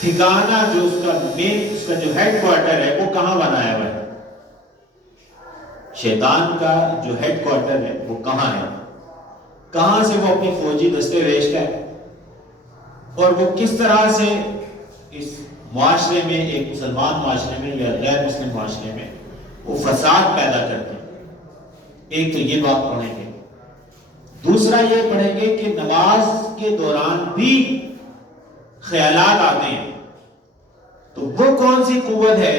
ٹھکانہ جو اس کا مین، اس کا جو ہیڈ کوارٹر ہے وہ کہاں بنایا ہوا ہے؟ شیطان کا جو ہیڈ کوارٹر ہے وہ کہاں ہے؟ کہاں سے وہ اپنی فوجی دستے بھیجتا ہے اور وہ کس طرح سے اس معاشرے میں، ایک مسلمان معاشرے میں یا غیر مسلم معاشرے میں وہ فساد پیدا کرتے ہیں؟ ایک تو یہ بات پڑھیں گے، دوسرا یہ پڑھیں گے کہ نماز کے دوران بھی خیالات آتے ہیں، تو وہ کون سی قوت ہے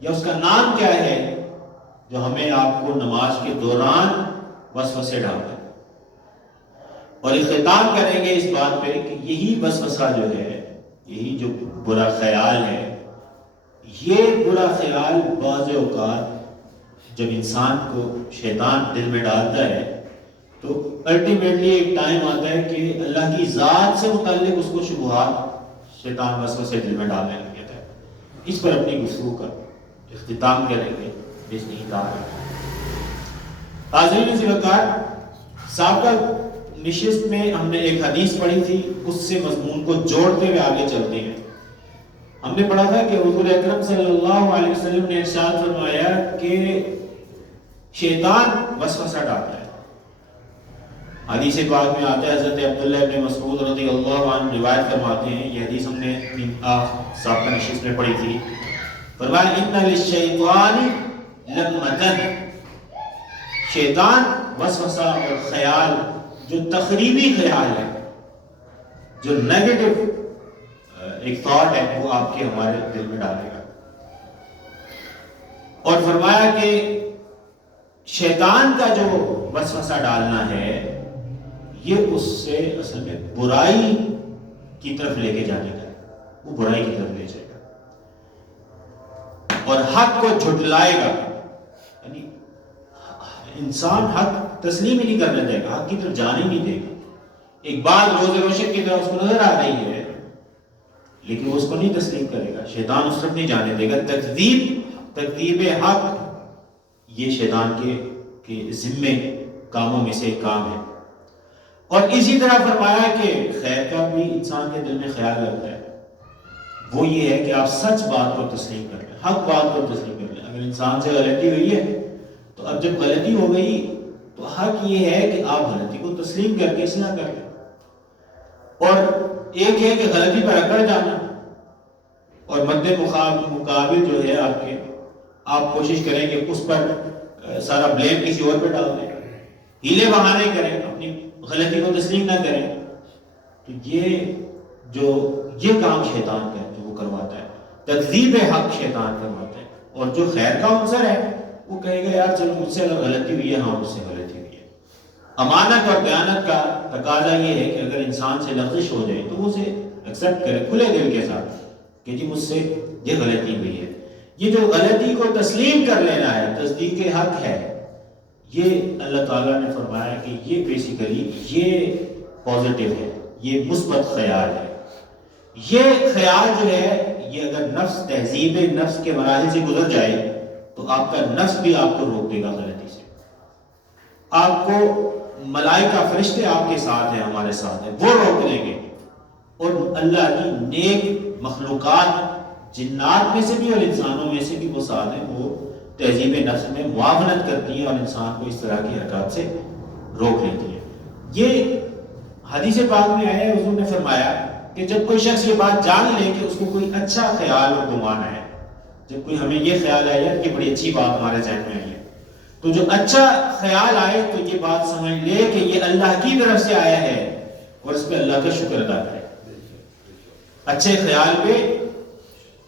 یا اس کا نام کیا ہے جو ہمیں آپ کو نماز کے دوران وسوسے ڈالتا ہے؟ اور اختتام کریں گے اس بات پہ کہ یہی وسوسہ جو ہے، یہی جو برا خیال ہے، یہ برا خیال بعض اوقات جب انسان کو شیطان دل میں ڈالتا ہے تو الٹیمیٹلی ایک ٹائم آتا ہے کہ اللہ کی ذات سے متعلق اس کو شبہات شیطان وسوسے دل میں ڈالنے لگ جاتا ہے۔ اس پر اپنی گفتگو کا اختتام کریں گے باذن اللہ۔ حاضرین عزیز وقار، سابقہ نشست میں ہم نے ایک حدیث پڑھی تھی، اس سے مضمون کو جوڑتے ہوئے آگے چلتے ہیں۔ ہم نے پڑھا تھا کہ حضور اکرم صلی اللہ علیہ وسلم نے ارشاد فرمایا کہ شیطان وسوسہ ڈالتا ہے۔ حدیث پاک میں آتا ہے، حضرت عبداللہ ابن مسعود رضی اللہ عنہ روایت فرماتے ہیں، یہ حدیث ہم نے سابقہ نشست میں پڑھی تھی۔ فرمایا ان للشیطان لمۃ، شیطان وسوسہ اور خیال جو تخریبی خیال ہے، جو نیگیٹو ایک تھاٹ ہے، وہ آپ کے ہمارے دل میں ڈالے گا۔ اور فرمایا کہ شیطان کا جو وسوسہ ڈالنا ہے یہ اس سے اصل میں برائی کی طرف لے کے جانے کا ہے، وہ برائی کی طرف لے جائے گا اور حق کو جھٹلائے گا، یعنی انسان حق تسلیم ہی نہیں کرنے دے گا، حق کی طرف جانے ہی نہیں دے گا۔ ایک بات روز روشن کی طرح اس کو نظر آ رہی ہے لیکن وہ اس کو نہیں تسلیم کرے گا، شیطان اس طرف نہیں جانے دے گا۔ تکذیب حق یہ شیطان کے ذمے کاموں میں سے ایک کام ہے۔ اور اسی طرح فرمایا کہ خیر کا بھی انسان کے دل میں خیال رکھتا ہے، وہ یہ ہے کہ آپ سچ بات کو تسلیم کر لیں، حق بات کو تسلیم کر لیں۔ اگر انسان سے غلطی ہوئی ہے تو اب جب غلطی ہو گئی تو حق یہ ہے کہ آپ غلطی کو تسلیم کر کے اصلاح کر لیں۔ اور ایک ہے کہ غلطی پر اکڑ جانا اور مد مقابل جو ہے آپ کوشش کریں کہ اس پر سارا بلیم کسی اور پہ ڈال دیں، ہیلے بہانے کریں، اپنی غلطی کو تسلیم نہ کریں، تو یہ کام شیطان کا ہے جو وہ کرواتا ہے۔ تکذیب حق شیطان کرواتا ہے، اور جو خیر کا عنصر ہے وہ کہے گا یار چلو مجھ سے اگر غلطی ہوئی ہے، ہاں مجھ سے غلطی ہوئی ہے۔ امانت اور دیانت کا تقاضا یہ ہے کہ اگر انسان سے لغزش ہو جائے تو وہ اسے ایکسیپٹ کرے کھلے دل کے ساتھ کہ جی مجھ سے یہ غلطی ہوئی ہے۔ یہ جو غلطی کو تسلیم کر لینا ہے، تصدیق حق ہے، یہ اللہ تعالیٰ نے فرمایا کہ یہ بیسیکلی یہ پازیٹیو ہے، یہ مثبت خیال ہے۔ یہ خیال جو ہے یہ اگر نفس تہذیب نفس کے مراحل سے گزر جائے تو آپ کا نفس بھی آپ کو روک دے گا غلطی سے۔ آپ کو ملائکہ فرشتے آپ کے ساتھ ہیں، ہمارے ساتھ ہیں، وہ روک لیں گے، اور اللہ کی نیک مخلوقات جنات میں سے بھی اور انسانوں میں سے بھی وہ ساتھ ہیں، وہ تہذیب نفس میں معاونت کرتی ہیں اور انسان کو اس طرح کی حرکات سے روک لیتی ہیں۔ یہ حدیث پاک میں آیا ہے، حضور نے فرمایا کہ جب کوئی شخص یہ بات جان لے کہ اس کو کوئی اچھا خیال اور گمان ہے، جب کوئی ہمیں یہ خیال آیا کہ بڑی اچھی بات ہمارے ذہن میں آئی ہے، تو جو اچھا خیال آئے تو یہ بات سمجھ لے کہ یہ اللہ کی طرف سے آیا ہے اور اس پہ اللہ کا شکر ادا کرے۔ اچھے خیال پہ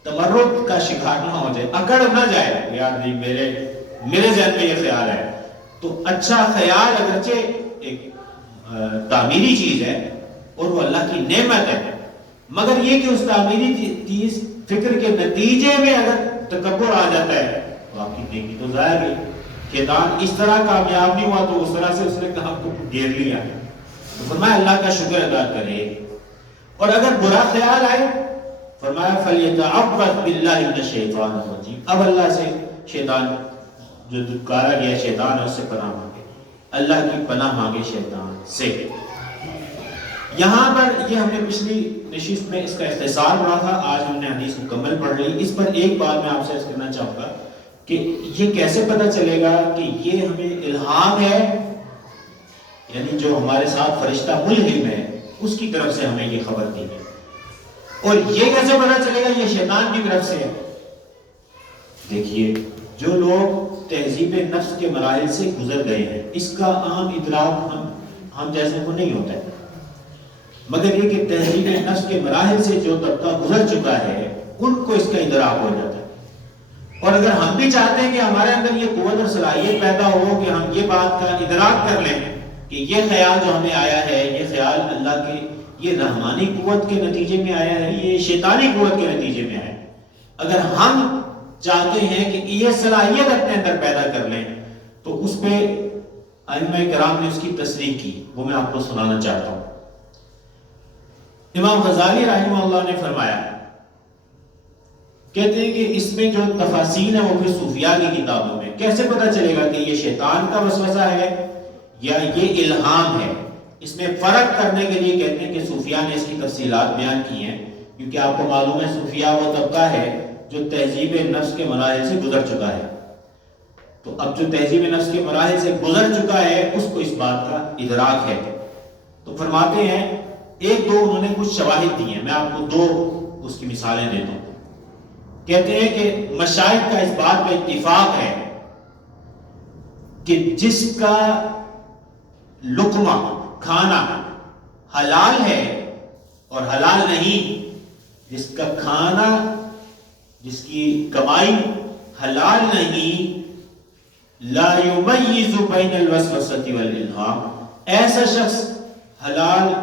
تمرد کا شکار نہ ہو جائے، اکڑ نہ جائے، یار نہیں میرے ذہن میں یہ خیال ہے۔ تو اچھا خیال اگرچہ ایک تعمیری چیز ہے اور وہ اللہ کی نعمت ہے، مگر یہ کہ اس تعمیری چیز فکر کے نتیجے میں اگر تکبر آ جاتا ہے تو آپ کی نیکی تو ضائع گئی۔ شیطان اس طرح کامیاب نہیں ہوا تو اس طرح سے اس نے کہا کو گھیر لیا، تو فرمایا اللہ کا شکر ادا کرے۔ اور اگر برا خیال آئے فرمایا فَلْيَتَعَوَّذْ بِاللَّهِ مِنَ الشَّيْطَانِ الرَّجِيمِ، اب اللہ سے شیطان جو دھتکارا گیا شیطان ہے اس سے پناہ مانگے، اللہ کی پناہ مانگے شیطان سے۔ یہاں پر یہ ہم نے پچھلی نشست میں اس کا اختصار پڑھا تھا، آج ہم نے حدیث مکمل پڑھ لی۔ اس پر ایک بات میں آپ سے عرض کرنا چاہوں گا کہ یہ کیسے پتہ چلے گا کہ یہ ہمیں الہام ہے، یعنی جو ہمارے ساتھ فرشتہ ملہم ہے اس کی طرف سے ہمیں یہ خبر دی ہے، اور یہ کیسے پتہ چلے گا یہ شیطان کی طرف سے ہے؟ دیکھیے، جو لوگ تہذیب نفس کے مراحل سے گزر گئے ہیں، اس کا عام ادراک ہم جیسے کو نہیں ہوتا ہے، مگر یہ کہ تہذیب نفس کے مراحل سے جو طبقہ گزر چکا ہے ان کو اس کا ادراک ہو جاتا ہے۔ اور اگر ہم بھی چاہتے ہیں کہ ہمارے اندر یہ قوت اور صلاحیت پیدا ہو کہ ہم یہ بات کا ادراک کر لیں کہ یہ خیال جو ہمیں آیا ہے، یہ خیال اللہ کے یہ رحمانی قوت کے نتیجے میں آیا ہے، یہ شیطانی قوت کے نتیجے میں آیا ہے، اگر ہم چاہتے ہیں کہ یہ صلاحیت اپنے اندر پیدا کر لیں تو اس پہ ائمہ کرام نے اس کی تصریح کی، وہ میں آپ کو سنانا چاہتا ہوں۔ امام غزالی رحمہ اللہ نے فرمایا، کہتے ہیں کہ اس میں جو تفاصیل ہیں وہ پھر صوفیاء کی کتابوں میں، کیسے پتہ چلے گا کہ یہ شیطان کا وسوسہ ہے یا یہ الہام ہے؟ اس میں فرق کرنے کے لیے کہتے ہیں کہ صوفیاء نے اس کی تفصیلات بیان کی ہیں، کیونکہ آپ کو معلوم ہے صوفیاء وہ طبقہ ہے جو تہذیب نفس کے مراحل سے گزر چکا ہے، تو اب جو تہذیب نفس کے مراحل سے گزر چکا ہے اس کو اس بات کا ادراک ہے۔ تو فرماتے ہیں ایک دو انہوں نے کچھ شواہد دی ہیں، میں آپ کو دو اس کی مثالیں دیتا ہوں۔ کہتے ہیں کہ مشائخ کا اس بات پہ اتفاق ہے کہ جس کا لقمہ کھانا حلال ہے اور حلال نہیں، جس کا کھانا جس کی کمائی حلال نہیں، لا یمیز بین الوسوسۃ والالہام، ایسا شخص حلال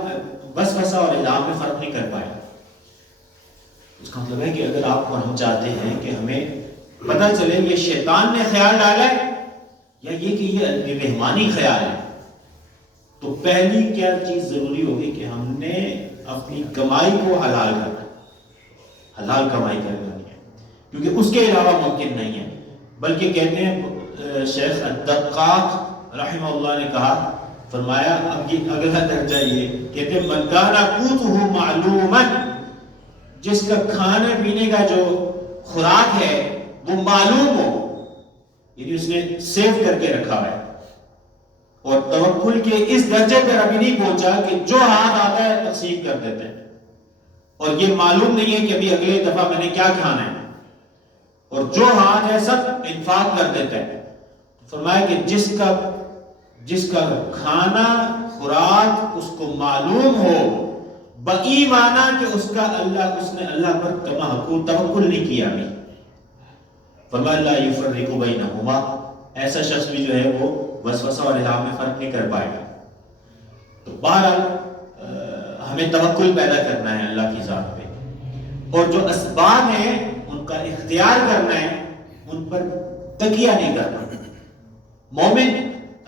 وسوسہ اور الہام میں فرق نہیں کر پائے۔ اس کا مطلب ہے کہ اگر آپ کو ہم چاہتے ہیں کہ ہمیں پتہ چلے یہ شیطان نے خیال ڈالا ہے یا یہ کہ یہ رحمانی خیال ہے، تو پہلی کیا چیز ضروری ہوگی کہ ہم نے اپنی کمائی کو حلال کرنا ہے، حلال کمائی کرنی ہے، کیونکہ اس کے علاوہ ممکن نہیں ہے۔ بلکہ کہتے ہیں شیخ الدقاق رحمہ اللہ نے کہا، فرمایا اب یہ اگلا درجہ یہ کہتے ہیں من کان قوتہ معلوما، جس کا کھانے پینے کا جو خوراک ہے وہ معلوم ہو، یعنی اس نے سیو کر کے رکھا ہے، اور توکل کے اس درجے پر ابھی نہیں پہنچا کہ جو ہاتھ آتا ہے تقسیم کر دیتے ہیں، اور یہ معلوم نہیں ہے کہ ابھی اگلے دفعہ میں نے کیا کھانا ہے، اور جو ہاتھ ہے سب انفاق کر دیتے ہیں۔ فرمایا کہ جس کا کھانا خوراک اس کو معلوم ہو، بایمانہ کہ اس نے اللہ پر توکل نہیں کیا ابھی، فرمایا لا یفرق بینہما، ایسا شخص بھی جو ہے وہ وسوسہ اور الہام میں فرق نہیں کر پائے گا۔ تو بہرحال ہمیں توکل پیدا کرنا ہے اللہ کی ذات پہ، اور جو اسباب ہیں ان کا اختیار کرنا ہے، ان پر تکیہ نہیں کرنا۔ مومن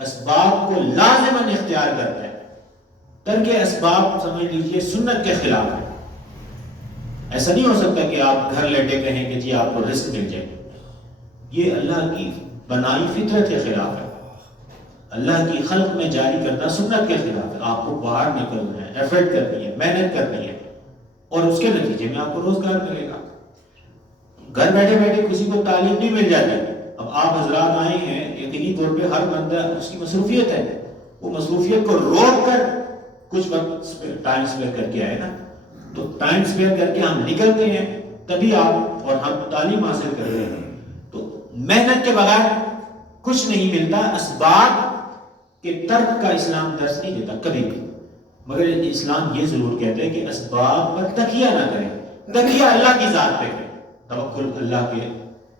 اسباب کو لازماً اختیار کرتا ہے، ترک اسباب سمجھ لیجئے سنت کے خلاف ہے۔ ایسا نہیں ہو سکتا کہ آپ گھر لیٹے کہیں کہ جی آپ کو رزق مل جائے، یہ اللہ کی بنائی فطرت کے خلاف ہے، اللہ کی خلق میں جاری کرنا سنت کے خلاف ہے۔ آپ کو باہر نکلنا ہے، ایفرٹ کرنی ہے، محنت کرنی ہے، اور اس کے نتیجے میں آپ کو روزگار ملے گا۔ گھر بیٹھے بیٹھے کسی کو تعلیم نہیں مل جاتی۔ اب آپ حضرات آئے ہیں، یقینی طور پہ ہر بندہ اس کی مصروفیت ہے، وہ مصروفیت کو روک کر کچھ وقت ٹائم اسپیئر کر کے آئے نا، تو ٹائم اسپیئر کر کے ہم نکلتے ہیں، تبھی آپ اور ہم تعلیم حاصل کر رہے ہیں۔ تو محنت کے بغیر کچھ نہیں ملتا۔ اسباب کے ترک کا اسلام درس نہیں دیتا کبھی بھی، مگر اسلام یہ ضرور کہتا ہے کہ اسباب پر تکیہ نہ کریں، تکیہ اللہ کی ذات پہ کریں۔ توکل اللہ کے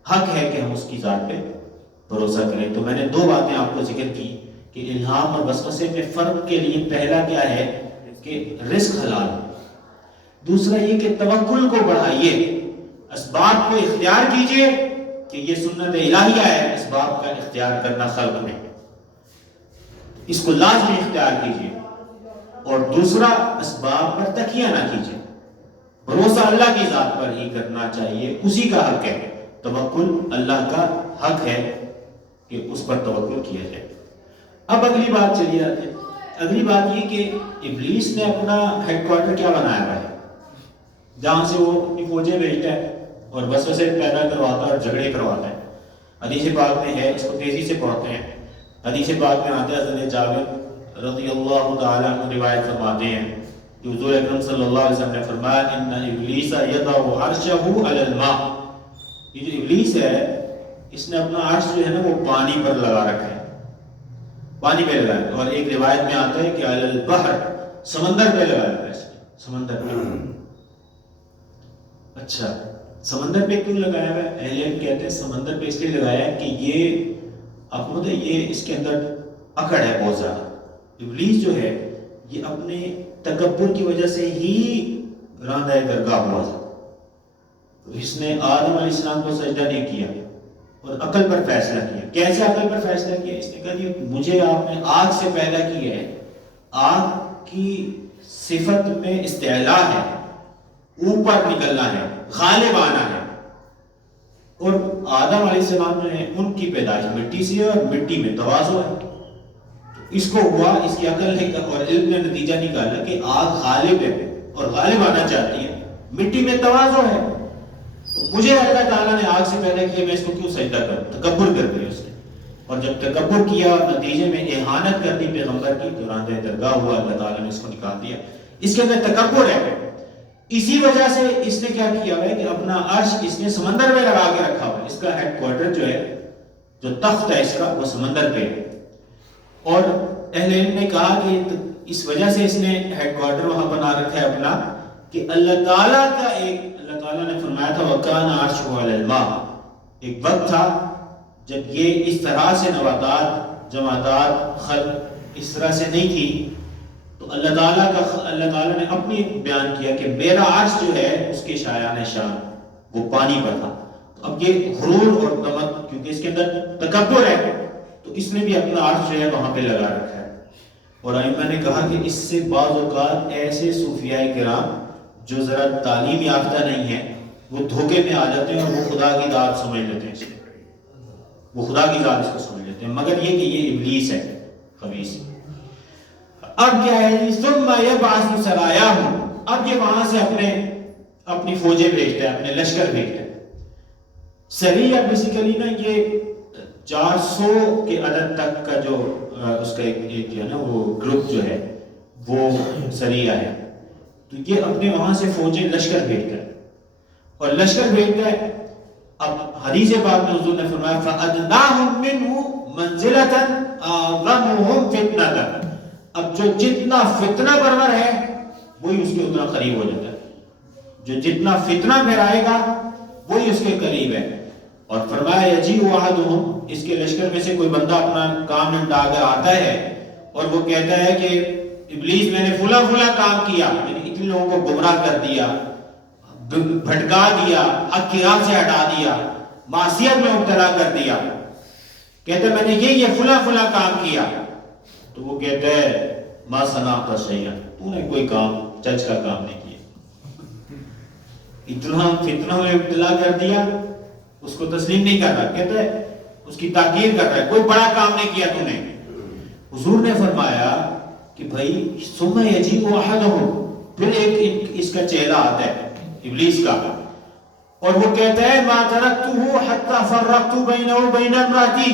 حق ہے کہ ہم اس کی ذات پہ بھروسہ کریں۔ تو میں نے دو باتیں آپ کو ذکر کی کہ الہام اور وسوسے میں فرق کے لیے پہلا کیا ہے کہ رزق حلال، دوسرا یہ کہ توکل کو بڑھائیے، اسباب کو اختیار کیجئے کہ یہ سنت الہیہ ہے اسباب کا اختیار کرنا خلق میں، اس کو لازمی اختیار کیجئے، اور دوسرا اسباب پر تکیہ نہ کیجئے، بھروسہ اللہ کی ذات پر ہی کرنا چاہیے، اسی کا حق ہے۔ توکل اللہ کا حق ہے کہ اس پر توکل کیا جائے۔ اب اگلی بات چلیے آتے اگلی بات یہ کہ ابلیس نے اپنا ہیڈ کوارٹر کیا بنایا ہوا ہے، جہاں سے وہ اپنی فوجیں بھیجتا ہے اور وسوسے پیدا کرواتا ہے اور جھگڑے کرواتا ہے۔ حدیث پاک میں ہے، اس کو تیزی سے پڑھتے ہیں۔ حدیث پاک میں آتا ہے، حضرت جابر رضی اللہ تعالیٰ عنہ روایت فرماتے ہیں کہ حضور اکرم صلی اللہ علیہ وسلم نے فرمایا ان ابلیس یضع عرشہ علی الماء، یہ جو ابلیس ہے اس نے اپنا عرش جو ہے نا وہ پانی پر لگا رکھا ہے، پانی پہ لگا ہے۔ اور ایک روایت میں آتا ہے کہ علی البحر، سمندر پہ لگا رکھا ہے اس نے، سمندر پہ۔ اچھا سمندر پہ کیوں لگایا ہوا ہے؟ اہل علم کہتے ہیں سمندر پہ اس لیے لگایا ہے کہ یہ آپ کو یہ اس کے اندر اکڑ ہے بہت زیادہ۔ ابلیس جو ہے یہ اپنے تکبر کی وجہ سے ہی راندہ درگاہ ہوا تھا۔ اس نے آدم علیہ السلام کو سجدہ نہیں کیا اور عقل پر فیصلہ کیا۔ کیسے عقل پر فیصلہ کیا؟ اس نے کہا کہ مجھے آپ نے آگ سے پیدا کیا ہے، آگ کی صفت میں استعلاء ہے، اوپر نکلنا ہے، غالب آنا ہے، اور آدم علیہ السلام جو ہے ان کی پیدائش مٹی سے ہے اور مٹی میں تواضع ہے۔ اس کو ہوا، اس کی عقل نے اور علم نے نتیجہ نکالا کہ آگ غالب ہے اور غالب آنا چاہتی ہے، مٹی میں تواضع ہے، تو مجھے اللہ تعالیٰ نے آگ سے پیدا کیا، میں اس کو کیوں سجدہ کروں؟ تکبر کر دیا اس نے، اور جب تکبر کیا اور نتیجے میں اہانت کر دی پیغمبر کی تو راندہ درگاہ ہوا، اللہ تعالیٰ نے اس کو نکال دیا۔ اس کے اندر تکبر ہے، اسی وجہ سے اس نے کیا کیا ہے کہ اپنا عرش اس نے سمندر میں لگا کے رکھا ہوا ہے۔ اس کا ہیڈ کوارٹر جو ہے، جو تخت ہے اس کا، وہ سمندر پہ ہے۔ اور اہل علم نے کہا کہ اس وجہ سے اس نے ہیڈ کوارٹر وہاں بنا رکھا ہے اپنا، کہ اللہ تعالیٰ کا اللہ تعالیٰ نے فرمایا تھا وَكَانَ عَرْشُهُ عَلَى الْمَاءِ، ایک وقت تھا جب یہ اس طرح سے نباتات، جمادات، خلق اس طرح سے نہیں تھی، تو اللہ تعالیٰ نے اپنی بیان کیا کہ میرا عرش جو ہے اس کے شایان شان وہ پانی پر تھا۔ تو اب یہ غرور اور تمد، کیونکہ اس کے اندر تکبر ہے، تو اس نے بھی اپنا عرش جو ہے وہاں پہ لگا رکھا ہے۔ اور ائمہ نے کہا کہ اس سے بعض اوقات ایسے صوفیاء کرام جو ذرا تعلیم یافتہ نہیں ہیں وہ دھوکے میں آ جاتے ہیں اور وہ خدا کی ذات سمجھ لیتے ہیں اس کو، وہ خدا کی ذات اس کو سمجھ لیتے ہیں، مگر یہ کہ یہ ابلیس ہے، خبیث۔ اب کیا ہے، ثم یبعث سرایاہ، اب یہ وہاں سے اپنی فوجیں بھیجتا ہے، اپنے لشکر بھیجتا ہے۔ سریہ بیسیکلی نا یہ 400 کے عدد تک کا جو اس کا ایک جو ہے نا وہ گروپ جو ہے وہ سریہ ہے، تو یہ اپنے وہاں سے فوجیں لشکر بھیجتا ہے، اور لشکر بھیجتا ہے۔ اب حدیث پاک میں حضور نے فرمایا فَأَدْنَاهُمْ مِنْهُ مَنْزِلَةً أَعْظَمُهُمْ فِتْنَةً، اب جو جتنا فتنہ پرور ہے وہی اس کے اتنا قریب ہو جاتا ہے، جو جتنا فتنہ پھیلائے گا وہی اس کے قریب ہے۔ اور فرمایا یجیء احدهم، اس کے لشکر میں سے کوئی بندہ اپنا کام نمٹا کر آتا ہے اور وہ کہتا ہے کہ ابلیس میں نے فلاں فلاں کام کیا، یعنی اتنے لوگوں کو گمراہ کر دیا، بھٹکا دیا، حق کی راہ سے ہٹا دیا، معصیت میں مبتلا کر دیا، کہتا ہے میں نے یہ فلاں فلاں کام کیا، تو وہ کہتا ہے ما صنعت شیئا، تو نے کوئی کام چج کا کام نہیں کیا، اتنا فتنہ میں مبتلا کر دیا، اس کو تسلیم نہیں کر رہا، کہتا ہے اس کی تاکید کر رہا ہے، کوئی بڑا کام نہیں کیا تو نے۔ حضور نے فرمایا کہ بھائی ثم یجیء احدهم، پھر ایک اس کا چہرہ آتا ہے ابلیس کا، اور وہ کہتا ہے ما ترکتہ حتی فرقت بینہ وبین امراتی،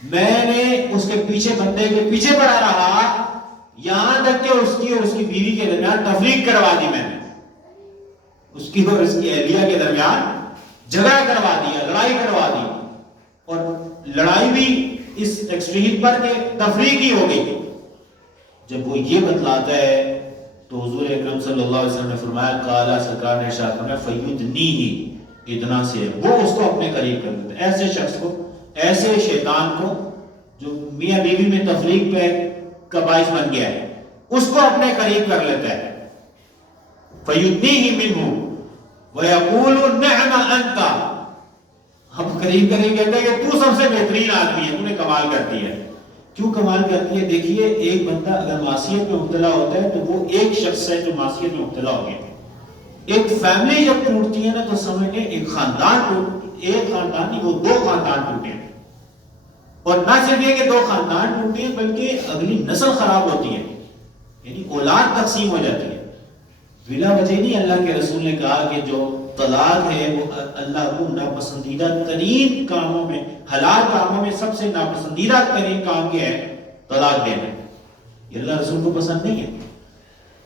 میں نے اس کے پیچھے بندے کے پیچھے پڑا رہا یہاں تک کہ اس کی اور اس کی بیوی کے درمیان تفریق کروا دی، میں نے اس کی اور اس کی اہلیہ کے درمیان جھگڑا کروا دیا، لڑائی کروا دی، اور لڑائی بھی اس ایکسٹریم پر کہ تفریق ہی ہو گئی۔ جب وہ یہ بتلاتا ہے تو حضور اکرم صلی اللہ علیہ وسلم نے فرمایا قالا، سرکار نے ارشاد فرمایا فیدنیہ، ادنا سے وہ اس کو اپنے قریب کر دیتا ہے، ایسے شخص کو، ایسے شیطان کو جو میاں بیوی میں تفریق پہ کا باعث بن گیا ہے، اس کو اپنے قریب کر لیتا ہے۔ فیدنیہ منہ وَيَقُولُ نِعْمَ أَنْتَ، ہم قریب کریں کہتے ہیں کہ تو سب سے بہترین آدمی ہے، تو نے کمال کر دیا ہے۔ کیوں کمال کرتی ہے؟ دیکھیے ایک بندہ اگر معصیت میں مبتلا ہوتا ہے تو وہ ایک شخص ہے جو معصیت میں مبتلا ہو گیا، ایک فیملی جب ٹوٹتی ہے نا تو سمجھیں ایک خاندان ٹوٹ، ایک خاندان نہیں وہ دو خاندان ٹوٹے ہیں، اور نہ صرف یہ کہ 2 خاندان ٹوٹتے ہیں بلکہ اگلی نسل خراب ہوتی ہے، یعنی اولاد تقسیم ہو جاتی ہے بلا وجہ نہیں۔ اللہ کے رسول نے کہا کہ جو طلاق ہے وہ اللہ کو ناپسندیدہ ترین کاموں میں، حلال کاموں میں سب سے ناپسندیدہ ترین کام کیا ہے؟ طلاق دینا۔ یہ اللہ رسول کو پسند نہیں ہے۔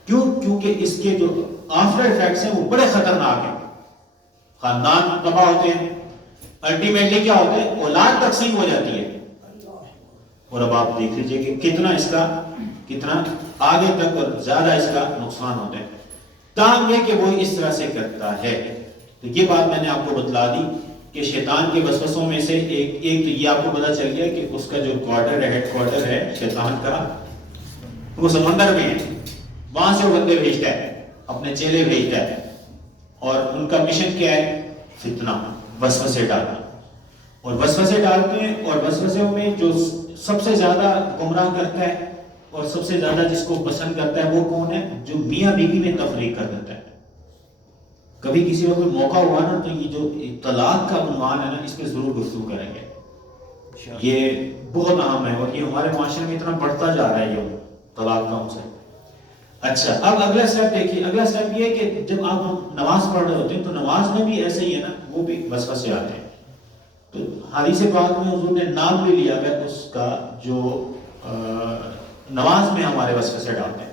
کیوں؟ کیونکہ اس کے جو آفٹر ایفیکٹس ہیں وہ بڑے خطرناک ہیں، خاندان تباہ ہوتے ہیں، الٹیمیٹلی کیا ہوتا ہے؟ اولاد تقسیم ہو جاتی ہے۔ اور اب آپ دیکھ لیجئے کہ کتنا آگے تک اور زیادہ اس کا نقصان ہوتا ہے۔ تاہم یہ کہ وہ اس طرح سے کرتا ہے۔ تو یہ بات میں نے آپ کو بتلا دی کہ شیطان کے وسوسوں میں سے ایک تو یہ آپ کو پتا چل گیا کہ اس کا جو کوارٹر ہے، ہیڈ کوارٹر ہے شیطان کا، وہ سمندر میں ہے۔ وہاں سے وہ بندے بھیجتا ہے، اپنے چیلے بھیجتا ہے، اور ان کا مشن کیا ہے؟ فتنہ، وسوسے ڈالنا۔ اور وسوسے ڈالتے ہیں، اور وسوسوں میں جو سب سے زیادہ گمراہ کرتا ہے اور سب سے زیادہ جس کو پسند کرتا ہے وہ کون ہے؟ جو میاں بیوی میں تفریق کر دیتا ہے۔ کبھی کسی کا کوئی موقع ہوا نا تو یہ جو طلاق کا عنوان ہے نا، اس پہ ضرور گفتگو کریں گے۔ یہ بہت اہم ہے اور یہ ہمارے معاشرے میں اتنا بڑھتا جا رہا ہے یہ طلاق کا عنصر۔ اچھا، اب اگلا سٹیپ دیکھیے۔ اگلا سٹیپ یہ ہے کہ جب آپ نماز پڑھ رہے ہوتے ہیں تو نماز میں بھی ایسے ہی ہے نا، وہ بھی وسوسے آتے ہیں۔ تو حدیث پاک میں حضور نے نام بھی لیا ہے اس کا جو نماز میں ہمارے وسوسے ڈالتے ہیں۔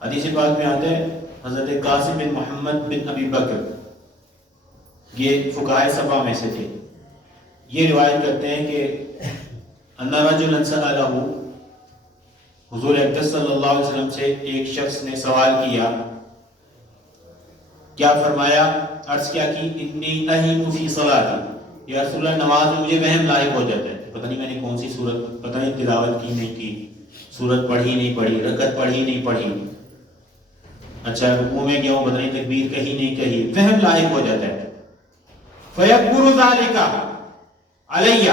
حدیث پاک میں آتے ہیں حضرت قاسم بن محمد بن ابی بکر، یہ فقہائے سبع میں سے تھے، یہ روایت کرتے ہیں کہ ان رجلا سألہ، حضور اقدس صلی اللہ علیہ وسلم سے ایک شخص نے سوال کیا، کیا فرمایا؟ عرض کیا کی انی اہیم فی صلاتی، یا رسول اللہ نماز میں مجھے وہم لاحق ہو جاتا ہے، پتہ نہیں میں نے کون سی سورت، پتہ نہیں تلاوت کی نہیں کی، سورت پڑھی نہیں پڑھی، رکعت پڑھی نہیں پڑھی، اچھا رکوع میں گیا ہوں پتہ نہیں تکبیر کہی نہیں کہی، وہم لاحق ہو جاتا ہے۔ فیکبر ذالک علیہ،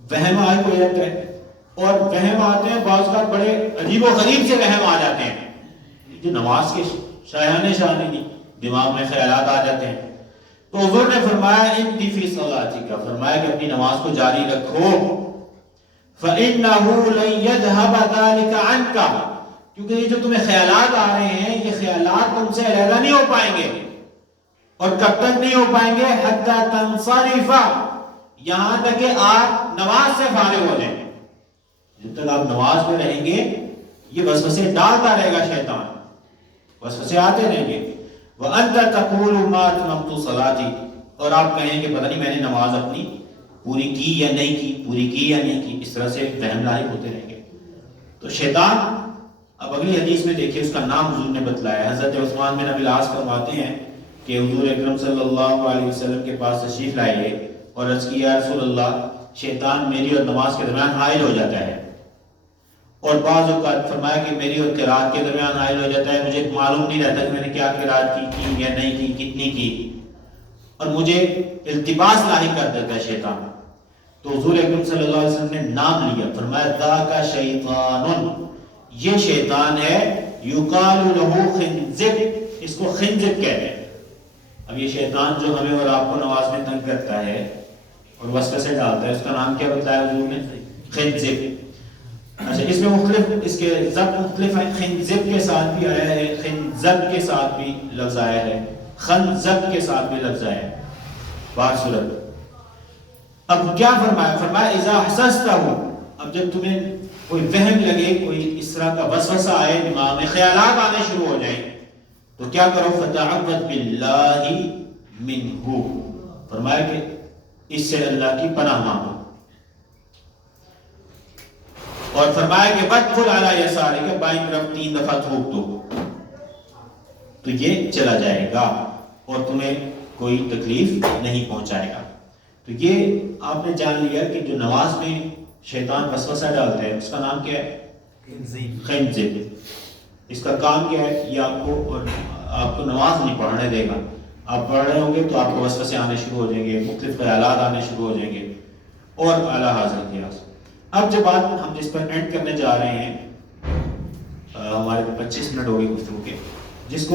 وہم لاحق ہو جاتا ہے، اور وہم آتے ہیں بعض کا بڑے عجیب و غریب سے وہم آ جاتے ہیں جو نماز کے شایان نہیں، دماغ میں خیالات آ جاتے ہیں۔ تو حضور نے فرمایا انتی فی صلاتک، فرمایا کہ اپنی نماز کو جاری رکھو، فإنه لن يذهب ذلك عنك، کیونکہ یہ جو تمہیں خیالات آ رہے ہیں یہ خیالات تم سے علیحدہ نہیں ہو پائیں گے، اور کب تک نہیں ہو پائیں گے؟ حتی تنصرف، یہاں تک کہ آپ نماز سے فارغ ہو جائیں۔ جب تک آپ نماز میں رہیں گے یہ وسوسے ڈالتا رہے گا شیطان، وسوسے آتے رہیں گے۔ وَأَنْتَ تَقُولُ مَا أَتْمَمْتُ صَلَاتِي، اور آپ کہیں کہ پتہ نہیں میں نے نماز اپنی پوری کی یا نہیں کی، پوری کی یا نہیں کی، اس طرح سے وہم لاحق ہوتے رہیں گے۔ تو شیطان، اب اگلی حدیث میں دیکھیں اس کا نام حضور نے بتلایا۔ حضرت عثمان بن ابی العاص فرماتے ہیں کہ حضور اکرم صلی اللہ علیہ وسلم کے پاس تشریف لائے اور عرض کی یا رسول اللہ، شیطان میری اور نماز کے درمیان حائل ہو جاتا ہے، اور بعض اوقات فرمایا کہ میری اور قرات کے درمیان حائل ہو جاتا ہے، مجھے معلوم نہیں رہتا کہ میں نے کیا قرات کی یا نہیں کی، کتنی کی، اور مجھے التباس لاحق کر دیتا ہے شیطان۔ تو حضور اکرم صلی اللہ علیہ وسلم نے نام لیا، فرمایا ذاک شیطان، یہ شیطان ہے، یقال لہ خنزب، اس کو خنزب کہتے ہیں۔ اب یہ شیطان جو ہمیں اور آپ کو نماز میں تنگ کرتا ہے اور وسوسے ڈالتا ہے، اس کا نام کیا بتایا حضور نے؟ خنزب۔ اچھا، اس میں مختلف، اس کے ضبط مختلف ہیں، خنزب کے ساتھ بھی آیا ہے، خنزب کے ساتھ بھی لفظ آیا ہے، خنزب کے ساتھ بھی لفظ آیا ہے، بات صورت۔ اب کیا فرمایا؟ فرمایا اذا احسستہ، اب جب تمہیں کوئی وہم لگے، کوئی اس طرح کا وسوسہ آئے، دماغ میں خیالات آنے شروع ہو جائیں، تو کیا کرو؟ فتعوذ باللہ منہ، فرمایا کہ اس سے اللہ کی پناہ مانگو، اور فرمایا کہ وَادْخُلْ عَلَى يَسَارِكَ، بائیں طرف 3 دفعہ تھوک دو تو یہ چلا جائے گا اور تمہیں کوئی تکلیف نہیں پہنچائے گا۔ تو یہ آپ نے جان لیا کہ جو نماز میں شیطان وسوسہ ڈالتا ہے اس کا نام کیا ہے؟ خنزب۔ اس کا کام کیا ہے؟ یہ آپ کو نماز نہیں پڑھنے دے گا، آپ پڑھ رہے ہوں گے تو آپ کو وسوسے آنے شروع ہو جائیں گے، مختلف خیالات آنے شروع ہو جائیں گے، اور اعلیٰ حاضر قیاس۔ اب جو بات ہم جس پر اینڈ کرنے جا رہے ہیں، ہمارے 25 منٹ ہو گئے گفتگو کے، جس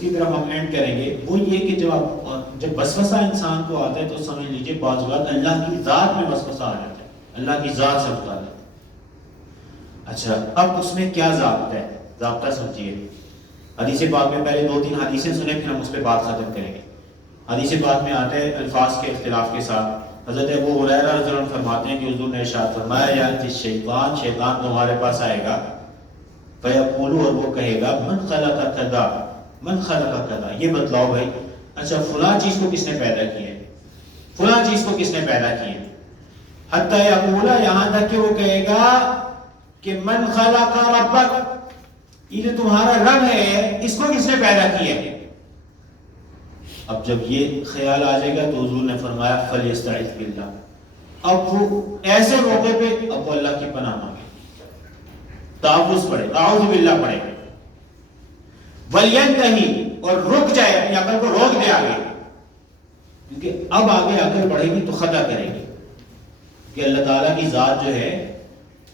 کی طرف ہم اینڈ کریں گے وہ یہ کہ جب وسوسہ انسان کو آتا ہے تو سمجھ لیجئے بعض اوقات اللہ کی ذات میں وسوسہ آ جاتا ہے، اللہ کی ذات سے متعلق. اچھا اب اس میں کیا ضابطہ ہے؟ ضابطہ سمجھیے. حدیث پاک میں پہلے 2-3 حدیثیں سنیں پھر ہم اس پہ بات ختم کریں گے. حدیث پاک میں آتے ہیں الفاظ کے اختلاف کے ساتھ. حضرت ابو ہریرہ رضی اللہ عنہ فرماتے ہیں کہ حضور نے ارشاد فرمایا یاتی شیطان تمہارے پاس آئے گا فیقول اور وہ کہے گا من خلق کذا من خلق کذا. یہ بتلاؤ بھائی اچھا فلاں چیز کو کس نے پیدا کیا ہے، فلاں چیز کو کس نے پیدا کیا ہے. حتی یقول یہاں تک کہ وہ کہے گا کہ من خلق ربک، یہ جو تمہارا رب ہے اس کو کس نے پیدا کیا ہے. اب جب یہ خیال آ جائے گا تو حضور نے فرمایا فلیستعذ باللہ. اب وہ ایسے موقع پہ اب وہ اللہ کی پناہ مانگے، تعوذ پڑھے، اعوذ باللہ پڑھے، ولینتہی اور رک جائے، اپنی عقل کو روک دے آگے، کیونکہ اب آگے عقل بڑھے گی تو خطا کرے گی. کہ اللہ تعالیٰ کی ذات جو ہے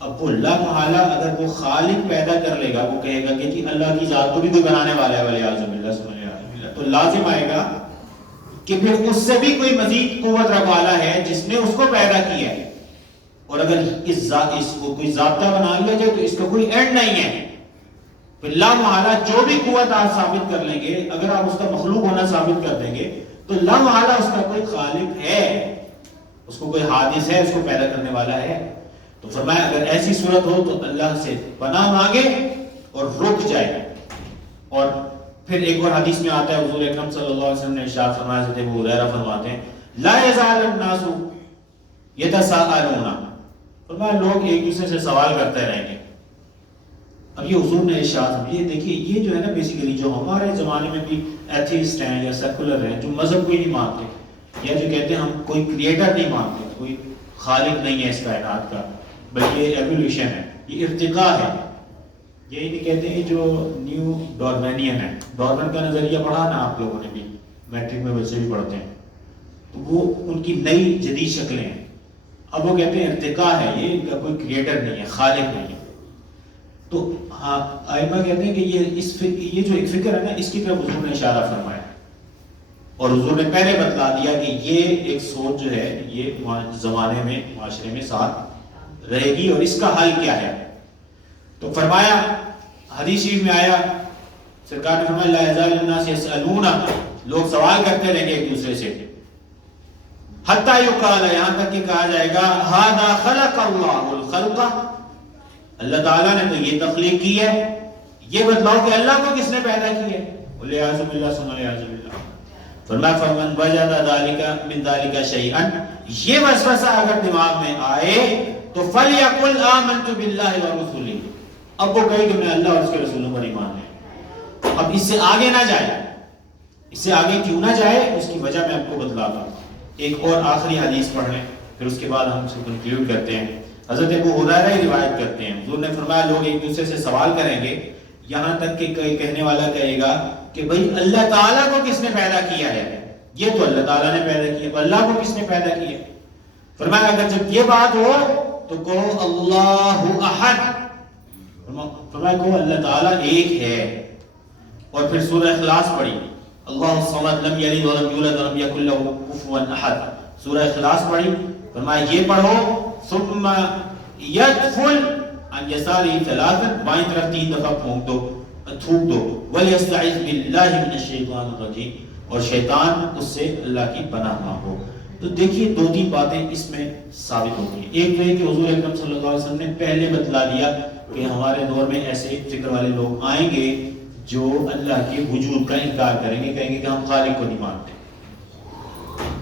اب وہ لا محالہ اگر وہ خالق پیدا کر لے گا، وہ کہے گا کہ جی اللہ کی ذات کو بھی کوئی بنانے والا ہے ولیعوذ باللہ تو لازم آئے گا کہ پھر اس سے بھی کوئی مزید قوت رکھ والا ہے جس نے اس کو پیدا کیا ہے. اور اگر اس کو کوئی ضابطہ بنا لیا جائے تو اس کا کوئی اینڈ نہیں ہے. پھر لا محالہ جو بھی قوت آپ ثابت کر لیں گے، اگر آپ اس کا مخلوق ہونا ثابت کر دیں گے تو لا محالہ اس کا کوئی خالق ہے، اس کو کوئی حادث ہے، اس کو پیدا کرنے والا ہے. تو فرمایا اگر ایسی صورت ہو تو اللہ سے پناہ مانگے اور رک جائے. اور پھر ایک اور حدیث میں آتا ہے حضور اکرم صلی اللہ علیہ وسلم نے ارشاد فرمایا، حضرت ابو ہریرہ فرماتے ہیں لا یزال الناس یتساءلون، فرمایا لوگ ایک دوسرے سے سوال کرتے رہیں گے. اب یہ حضور نے ارشاد، یہ دیکھیے یہ جو ہے نا بیسیکلی جو ہمارے زمانے میں بھی ایتھیسٹ ہیں یا سیکولر ہیں جو مذہب کو ہی نہیں مانتے یا جو کہتے ہیں ہم کوئی کریٹر نہیں مانتے، کوئی خالق نہیں ہے اس کائنات کا بلکہ یہ ایولیوشن ہے، یہ ارتقاء ہے. یہی نہیں کہتے ہیں جو نیو ڈارونین ہے. ڈارون کا نظریہ پڑھا نا آپ لوگوں نے بھی، میٹرک میں بچے بھی پڑھتے ہیں، تو وہ ان کی نئی جدید شکلیں ہیں. اب وہ کہتے ہیں ارتقاء ہے، یہ ان کا کوئی کریٹر نہیں ہے، خالق نہیں ہے. تو ہاں ائمہ کہتے ہیں کہ یہ جو ایک فکر ہے نا اس کی طرف حضور نے اشارہ فرمایا اور حضور نے پہلے بتلا دیا کہ یہ ایک سوچ جو ہے یہ زمانے میں معاشرے میں ساتھ رہے گی اور اس کا حل کیا ہے. تو فرمایا حدیث شریف میں آیا سرکار نے فرمایا لا یزال الناس یسألون، لوگ سوال کرتے رہیں گے ایک دوسرے سے، حتی یقال یہاں تک کہ کہا جائے گا ھذا خلق اللہ الخلق، اللہ تعالیٰ نے تو یہ تخلیق کی ہے، یہ بتلاؤ کہ اللہ کو کس نے پیدا کیا ہے. ولیعوذ باللہ ثم ولیعوذ باللہ. فرمایا فمن وجد ذلك من ذلك شیئا، یہ وسوسہ اگر دماغ میں آئے تو فلیقل آمنت باللہ ورسولہ، اب وہ کہے کہ میں اللہ اور اس کے رسولوں پر ایمان ہے. اب اس سے آگے نہ جائے، اس سے آگے کیوں نہ جائے اس کی وجہ میں آپ کو بتلاتا ہوں. ایک اور آخری حدیث پڑھ لیں پھر اس کے بعد ہم اسے کنکلیوڈ کرتے ہیں. حضرت ابو ہریرہ روایت کرتے ہیں حضور نے فرمایا لوگ ایک دوسرے سے سوال کریں گے یہاں تک کہ کوئی کہنے والا کہے گا کہ بھئی اللہ تعالیٰ کو کس نے پیدا کیا ہے، یہ تو اللہ تعالیٰ نے پیدا کیا، اللہ کو کس نے پیدا کیا. فرمایا اگر جب یہ بات ہو تو کہو اللہ احد، فرمایا کہو اللہ تعالیٰ ایک ہے. اور پھر سورہ اخلاص پڑھی اللہ الصمد لم یلد ولم یولد ولم یکن لہ کفوا احد، سورہ اخلاص پڑھی. فرمایا یہ پڑھو ثم یدخل عن یسارہ ثلاثا، بائیں طرف 3 دفعہ تھوک دو ولیستعذ باللہ من الشیطان الرجیم، اور شیطان اس سے اللہ کی پناہ مانگو. تو دیکھیے 2-3 باتیں اس میں ثابت ہو گئی. ایک تو یہ کہ حضور اکرم صلی اللہ علیہ وسلم نے پہلے بتلا دیا کہ ہمارے دور میں ایسے فکر والے لوگ آئیں گے جو اللہ کے وجود کا انکار کریں گے، کہیں گے کہ ہم خالق کو نہیں مانتے.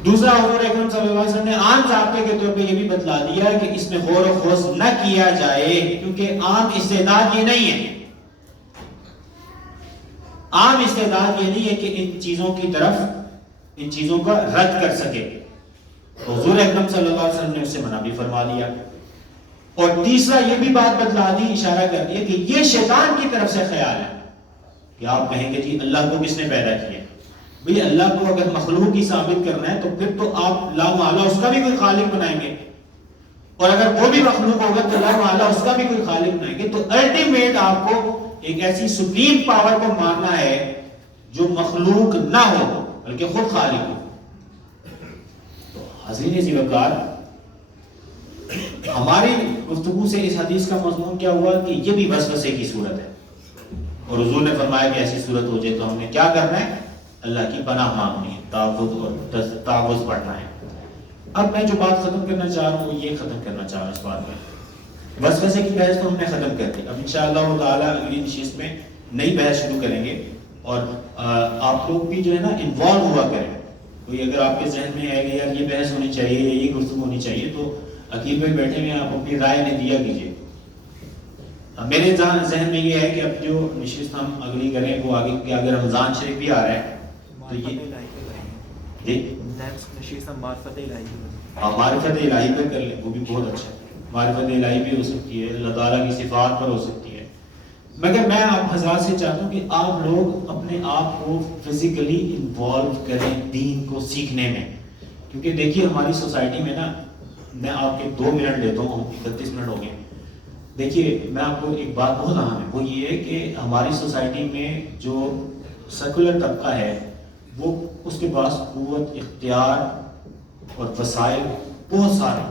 دوسرا حضور اکرم صلی اللہ علیہ وسلم نے عام ضابطے کے طور پہ یہ بھی بتلا دیا کہ اس میں غور و خوض نہ کیا جائے، کیونکہ عام استعداد یہ نہیں ہے. عام استعداد یہ نہیں ہے کہ ان چیزوں کی طرف ان چیزوں کا رد کر سکے. حضور اکرم صلی اللہ علیہ وسلم نے اسے منع بھی فرما دیا. اور تیسرا یہ بھی بات بتلا دی، اشارہ کر دیا کہ یہ شیطان کی طرف سے خیال ہے کہ آپ کہیں گے جی اللہ کو کس نے پیدا کیا. بھئی اللہ کو اگر مخلوق ہی ثابت کرنا ہے تو پھر تو آپ لا محالہ اس کا بھی کوئی خالق بنائیں گے، اور اگر وہ بھی مخلوق ہوگا تو لا محالہ اس کا بھی کوئی خالق بنائیں گے. تو الٹیمیٹ آپ کو ایک ایسی سپریم پاور کو ماننا ہے جو مخلوق نہ ہو بلکہ خود خالق ہو. تو حاضرین عزیز وقار ہماری گفتگو سے اس حدیث کا مضمون کیا ہوا کہ یہ بھی وسوسے کی صورت ہے، اور حضور نے فرمایا کہ ایسی صورت ہو جائے تو ہم نے کیا کرنا ہے؟ اللہ کی پناہ مانگنی ہے، تعوذ اور تعوذ پڑھنا ہے۔ اب میں جو بات ختم کرنا چاہ رہا ہوں یہ ختم کرنا چاہ رہا ہوں اس بات میں، وسوسے کی بحث تو ہم نے ختم کر دی، اب انشاءاللہ تعالیٰ اگلی نشست میں نئی بحث شروع کریں گے، اور آپ لوگ بھی جو ہے نا انوالو ہوا کریں۔ کوئی اگر آپ کے ذہن میں ہے کہ یار یہ بحث ہونی چاہیے یا یہ گفتگو ہونی چاہیے تو عقیل بھائی بیٹھے ہوئے آپ اپنی رائے نے دیا کیجیے۔ میرے ذہن میں یہ ہے کہ اب جو نشست ہم اگلی کریں وہ آگے کہ اگر رمضان شریف بھی آ رہا ہے تو یہ معرفت الہی پہ کر لیں، وہ بھی بہت اچھا ہے، معرفت الہی بھی ہو سکتی ہے، اللہ تعالیٰ کی صفات پر ہو سکتی ہے، مگر میں آپ حضرات سے چاہتا ہوں کہ آپ لوگ اپنے آپ کو فزیکلی انوالو کریں دین کو سیکھنے میں، کیونکہ دیکھیے ہماری سوسائٹی میں نا، میں آپ کے 2 منٹ لیتا ہوں، 32 منٹ ہو گئے۔ دیکھیے میں آپ کو ایک بات بہت اہم ہے، وہ یہ ہے کہ ہماری سوسائٹی میں جو سیکولر طبقہ ہے وہ اس کے پاس قوت، اختیار اور وسائل بہت سارے،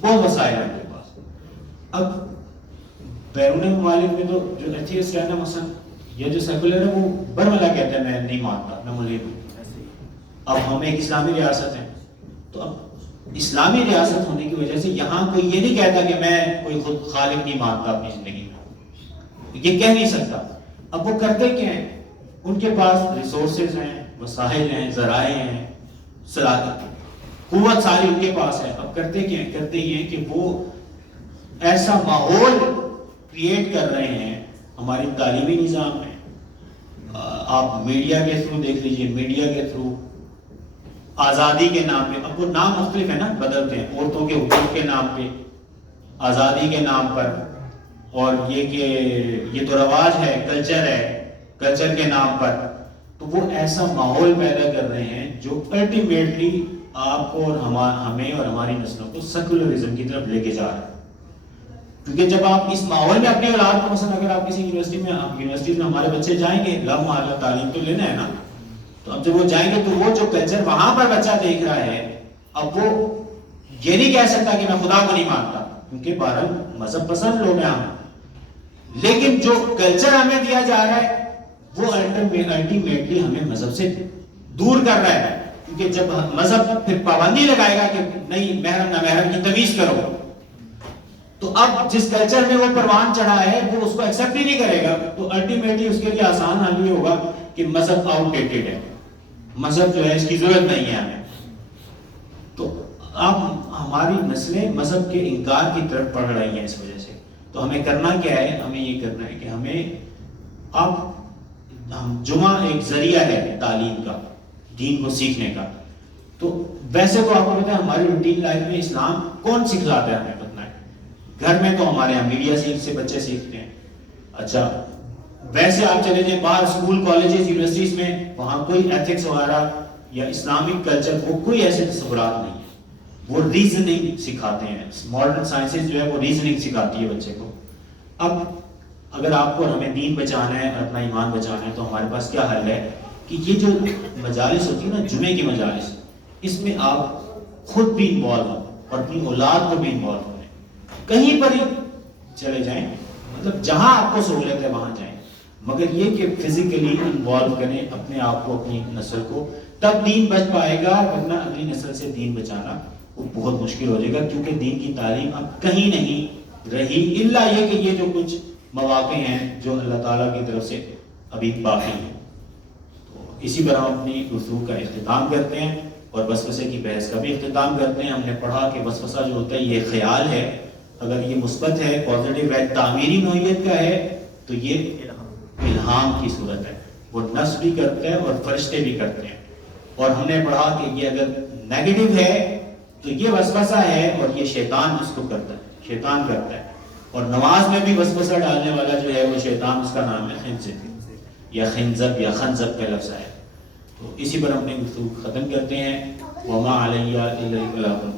بہت وسائل ہیں ان کے پاس۔ اب بیرون ممالک میں تو جو ایتھیسٹ ہے نا مثلا، یہ جو سیکولر ہے وہ برملا کہتے ہیں میں نہیں مانتا، میں مجھے اب ہم ایک اسلامی ریاست ہیں، تو اب اسلامی ریاست ہونے کی وجہ سے یہاں کوئی یہ نہیں کہتا کہ میں کوئی خود خالق نہیں مانتا اپنی زندگی میں، یہ کہہ نہیں سکتا۔ اب وہ کرتے کیا ہیں؟ ان کے پاس ریسورسز ہیں، وسائل ہیں، ذرائع ہیں، صلاحیت، قوت ساری ان کے پاس ہے۔ اب کرتے کیا ہیں؟ کرتے یہ ہیں کہ وہ ایسا ماحول کریٹ کر رہے ہیں ہماری تعلیمی نظام میں، آپ میڈیا کے تھرو دیکھ لیجئے، میڈیا کے تھرو آزادی کے نام پہ، اب وہ نام مختلف ہے نا، بدلتے ہیں، عورتوں کے حقوق کے نام پہ، آزادی کے نام پر، اور یہ کہ یہ تو رواج ہے، کلچر ہے، کلچر کے نام پر، تو وہ ایسا ماحول پیدا کر رہے ہیں جو الٹیمیٹلی آپ کو اور ہمیں اور ہماری نسلوں کو سیکولرزم کی طرف لے کے جا رہا ہے۔ کیونکہ جب آپ اس ماحول میں اپنی اولاد کو، مثلا اگر آپ کسی یونیورسٹی میں، یونیورسٹیز میں ہمارے بچے جائیں گے، لم اعلیٰ تعلیم تو لینا ہے نا، تو اب جب وہ جائیں گے تو وہ جو کلچر وہاں پر بچہ دیکھ رہا ہے، اب وہ یہ نہیں کہہ سکتا کہ میں خدا کو نہیں مانتا، کیونکہ بہرحال مذہب پسند لوگ ہیں ہم، لیکن جو کلچر ہمیں دیا جا رہا ہے وہ الٹیمیٹلی ہمیں مذہب سے دور کر رہا ہے، کیونکہ جب مذہب پھر پابندی لگائے گا کہ نہیں محرم نہ محرم کی تمیز کرو، تو اب جس کلچر میں وہ پروان چڑھا ہے وہ اس کو ایکسیپٹ ہی نہیں کرے گا، تو الٹیمیٹلی اس کے لیے آسان حل یہ ہوگا کہ مذہب آؤٹ ڈیٹڈ ہے، مذہب جو ہے اس کی ضرورت نہیں ہے ہمیں۔ تو اب ہماری نسلیں مذہب کے انکار کی طرف پڑھ رہی ہیں اس وجہ سے، تو ہمیں کرنا کیا ہے؟ ہمیں یہ کرنا ہے کہ ہم جمعہ ایک ذریعہ ہے تعلیم کا، دین کو سیکھنے کا، تو ویسے تو آپ کو پتا ہے ہماری روٹین لائف میں اسلام کون سکھلاتا ہے ہمیں پتہ ہے، گھر میں تو ہمارے یہاں میڈیا سے بچے سیکھتے ہیں، اچھا ویسے آپ چلے جائیں باہر اسکول، کالجز، یونیورسٹیز میں، وہاں کوئی ایتھکس وغیرہ یا اسلامک کلچر وہ کوئی ایسے تصورات نہیں ہے، وہ ریزننگ سکھاتے ہیں، ماڈرن سائنسز جو ہے وہ ریزننگ سکھاتی ہے بچے کو۔ اب اگر آپ کو ہمیں دین بچانا ہے اور اپنا ایمان بچانا ہے تو ہمارے پاس کیا حل ہے کہ یہ جو مجالس ہوتی ہے نا، جمعے کی مجالس، اس میں آپ خود بھی انوالو ہوں اور اپنی اولاد کو بھی انوالو کریں، کہیں پر ہی چلے جائیں، مطلب جہاں آپ کو سہولت ہے وہاں جائیں، مگر یہ کہ فزیکلی انوالو کریں اپنے آپ کو، اپنی نسل کو، تب دین بچ پائے گا، ورنہ اگلی نسل سے دین بچانا وہ بہت مشکل ہو جائے گا، کیونکہ دین کی تعلیم اب کہیں نہیں رہی، الا یہ کہ یہ جو کچھ مواقع ہیں جو اللہ تعالیٰ کی طرف سے ابھی باقی ہیں۔ تو اسی پر ہم اپنی گفتگو کا اختتام کرتے ہیں اور وسوسے کی بحث کا بھی اختتام کرتے ہیں۔ ہم نے پڑھا کہ وسوسہ جو ہوتا ہے یہ خیال ہے، اگر یہ مثبت ہے، پازیٹیو ہے، تعمیری نوعیت کا ہے تو یہ الہام کی صورت ہے، وہ نفس بھی کرتا ہے اور فرشتے بھی کرتے ہیں۔ اور ہم نے پڑھا کہ یہ اگر نیگیٹو ہے تو یہ وسوسہ ہے اور یہ شیطان اس کو کرتا ہے، شیطان کرتا ہے، اور نماز میں بھی وسوسہ ڈالنے والا جو ہے وہ شیطان، اس کا نام ہے خنزب یا خنزب یا خنزب کا لفظ ہے۔ تو اسی پر ہم اپنی گفتگو ختم کرتے ہیں۔ وما علیہ الا البلاغ۔